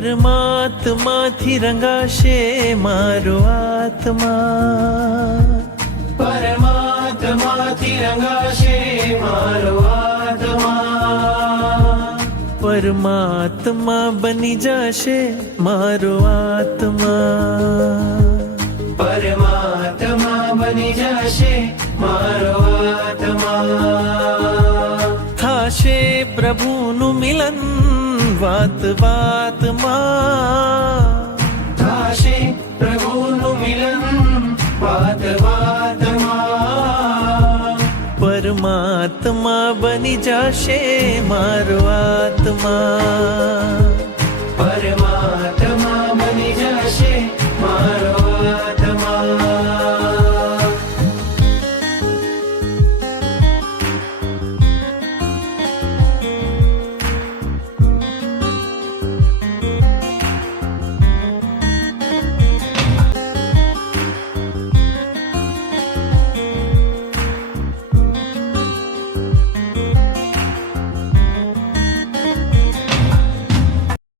પરમાત્માથી રંગાશે મારો આત્મા. પરમાત્માથી રંગાશે મારો આત્મા. પરમાત્મા બની જશે મારો આત્મા. પરમાત્મા બની જશે મારો આત્મા. થાશે પ્રભુનું મિલન વાત થશે પ્રભુનું મિલન વાતમાં. પરમાત્મા બની જશે મારો આત્મા.